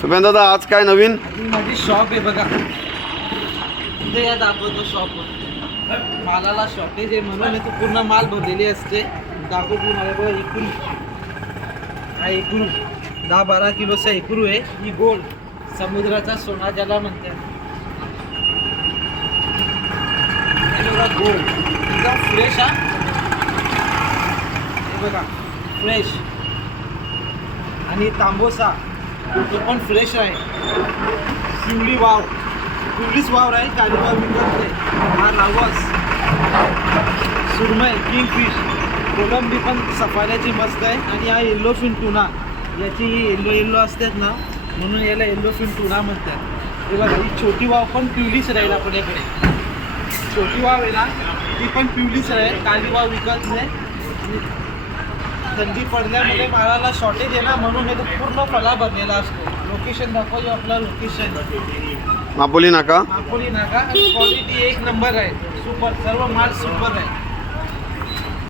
सुभेन दादा आज काय नवीन? माझी शॉप आहे बघा, इथे या दाखवतो शॉप. मालाला शॉर्टेज आहे म्हणून इथे पूर्ण माल भरलेली असते. दाखवतो मला बघा. एकूण हा एकूण 10-12 किलोचा एकरू आहे. ही गोल्ड समुद्राचा सोना ज्याला म्हणतात. हे बघा गोल्ड एकदम फ्रेश. हा हे बघा फ्रेश. आणि तांबोसा तो पण फ्रेश आहे. शिवली वाव, पिवळीच वाव आहे. काली वाव विकत नाही. हा रावस, सुरमई, किंगफिश, कोलंबी पण सफाऱ्याची मस्त आहे. आणि हा येल्लो फिन टुना, याची येल्लो असतात ना म्हणून याला येल्लो फिन टुना म्हणतात. हे बघा ही छोटी वाव पण पिवळीच राहील आपल्याकडे. छोटी वाव आहे ना ती पण पिवळीच राहील. काली वाव विकत नाही. थंडी पडल्यामुळे मालाला शॉर्टेज आहे ना म्हणून हे पूर्ण फळा भरलेला असतो. लोकेशन दाखवतो आपला. लोकेशन मापोली नाका. मापोली नाका. क्वालिटी एक नंबर आहे. सुपर, सर्व माल सुपर आहे.